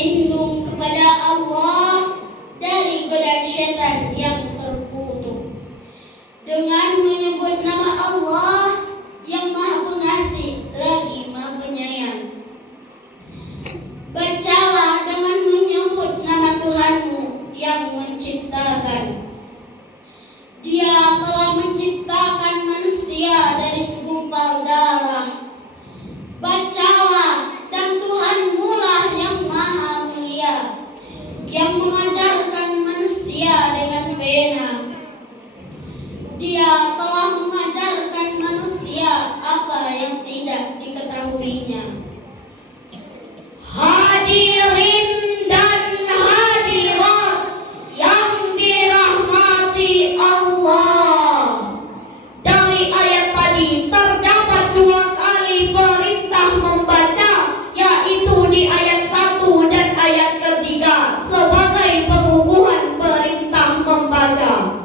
berlindung kepada Allah dari godaan syaitan yang terkutuk dengan menyebut nama Allah yang Maha Pengasih lagi Maha Penyayang. Bacalah dengan menyebut nama Tuhanmu yang menciptakan. Dia telah menciptakan manusia dari segumpal darah. Bacalah, dan Tuhanmu lah yang Maha Mulia, yang mengajarkan manusia dengan pena. Dia telah mengajarkan manusia apa yang tidak diketahuinya. Hadirin dan hadirat yang dirahmati Allah, dari ayat tadi terdapat dua kali perintah membaca, yaitu di ayat 1 dan ayat ketiga sebagai pengukuhan perintah membaca.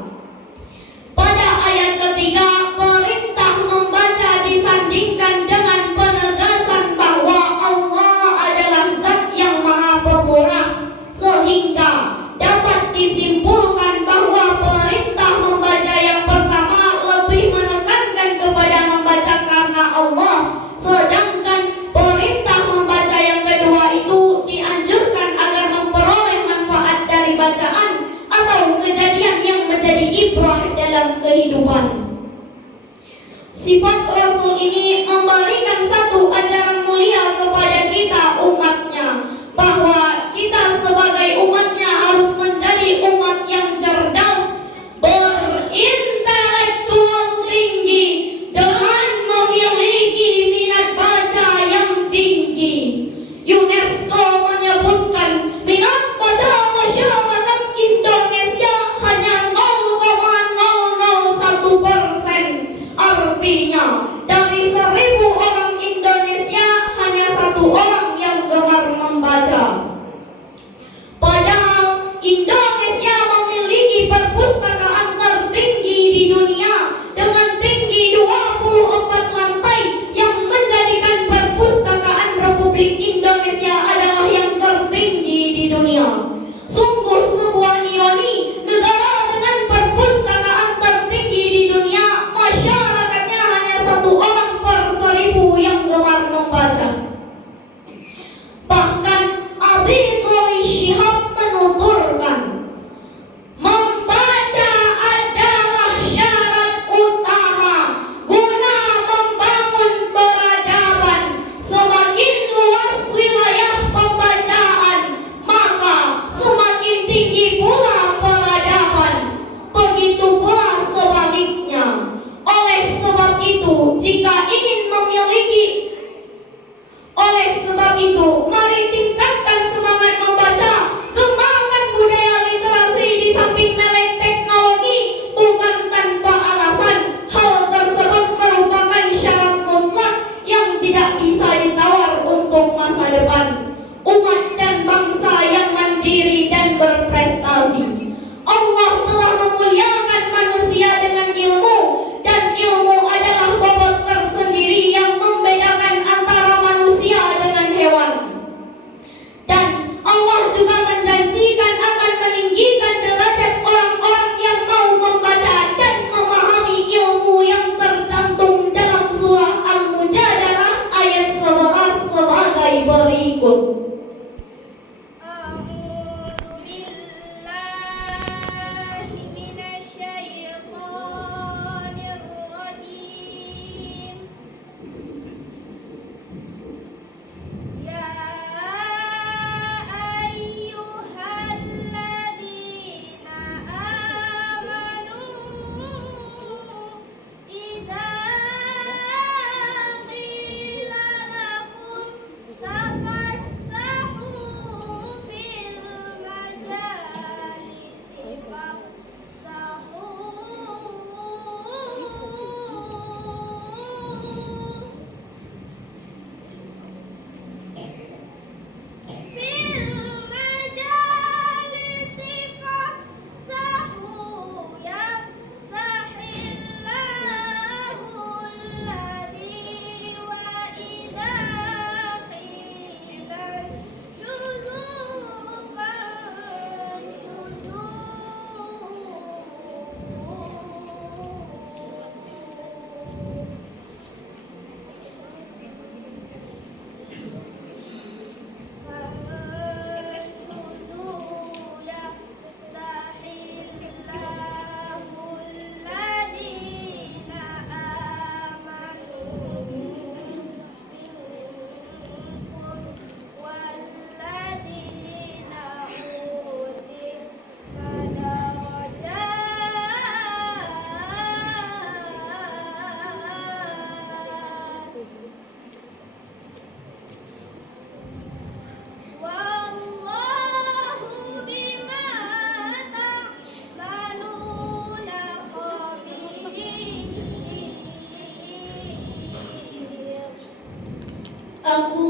Pada ayat ketiga, perintah membaca disandingkan dengan penegasan bahwa Allah adalah zat yang maha pemurah, sehingga dapat disimpulkan bahwa perintah membaca yang pertama lebih menekankan kepada membaca karena Allah, sedangkan perintah membaca yang kedua itu dianjurkan agar memperoleh manfaat dari bacaan atau kejadian yang menjadi ibrah dalam kehidupan. Sifat Rasul ini memberikan satu ajaran mulia kepada kita umatnya, bahwa kita sebagai umatnya harus menjadi umat yang cerdas, berintelektual tinggi, dengan memiliki minat baca yang tinggi. UNESCO menyebutkan minat baca masyarakat Indonesia hanya 0,001%. Artinya dari 1000 orang Indonesia hanya 1 orang yang gemar membaca. Padahal Indonesia memiliki perpustakaan tertinggi di dunia dengan tinggi 24 lantai yang menjadikan perpustakaan Republik Indonesia adalah yang tertinggi di dunia. Sungguh sebuah ironi, negara dengan perpustakaan tertinggi di dunia, masyarakatnya hanya 1 orang per 1000 yang gemar membaca. Bahkan Abi Qori Shihab menuturkan, membaca adalah syarat utama guna membangun peradaban. Semakin luas wilayah pembacaan, maka semakin tinggi pula peradaban.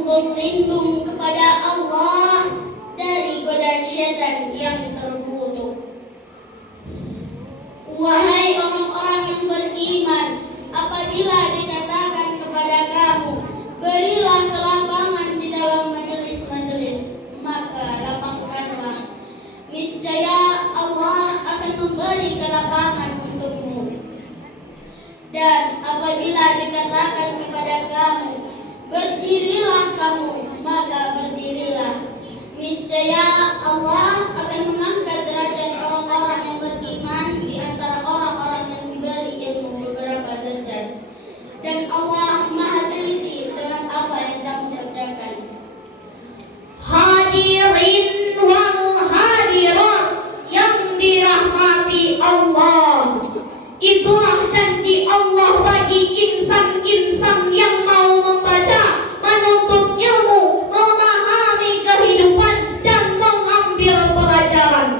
berlindung kepada Allah dari godaan syaitan yang terkutuk. Wahai orang-orang yang beriman, apabila dikatakan kepada kamu, berilah kelapangan di dalam majelis-majelis, maka lapangkanlah. Niscaya Allah akan memberi kelapangan untukmu. Dan apabila dikatakan kepada kamu, berdirilah kamu, maka berdirilah. Niscaya Allah akan mengangkat derajat orang-orang yang beriman di antara orang-orang yang diberi ilmu beberapa derajat. Dan Allah Maha teliti dengan apa yang kamu kerjakan. Hadirin wal hadirat yang dirahmati Allah, itulah janji Allah bagi insan-insan yang mau membaca, menuntut ilmu, memahami kehidupan, dan mengambil pelajaran.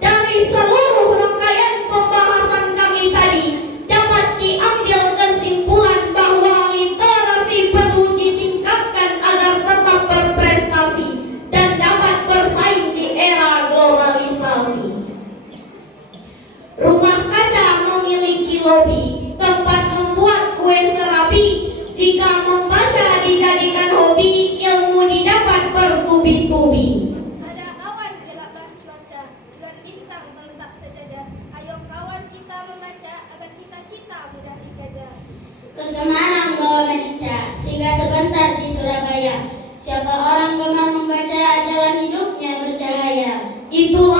Dari seluruh rangkaian pembahasan kami tadi, dapat diambil kesimpulan bahwa literasi perlu ditingkatkan agar tetap berprestasi dan dapat bersaing di era globalisasi. Rumah kaca memiliki lobi, tempat membuat kue serabi. Jika membaca dijadikan hobi, ilmu didapat bertubi-tubi. Ada awan gelaplah cuaca, dengan bintang terletak sejajar. Ayo kawan kita membaca agar cita-cita mudah dikejar. Ke Semarang bawa Nadica, singgah sebentar di Surabaya. Siapa orang gemar membaca, jalan hidupnya bercahaya. Itulah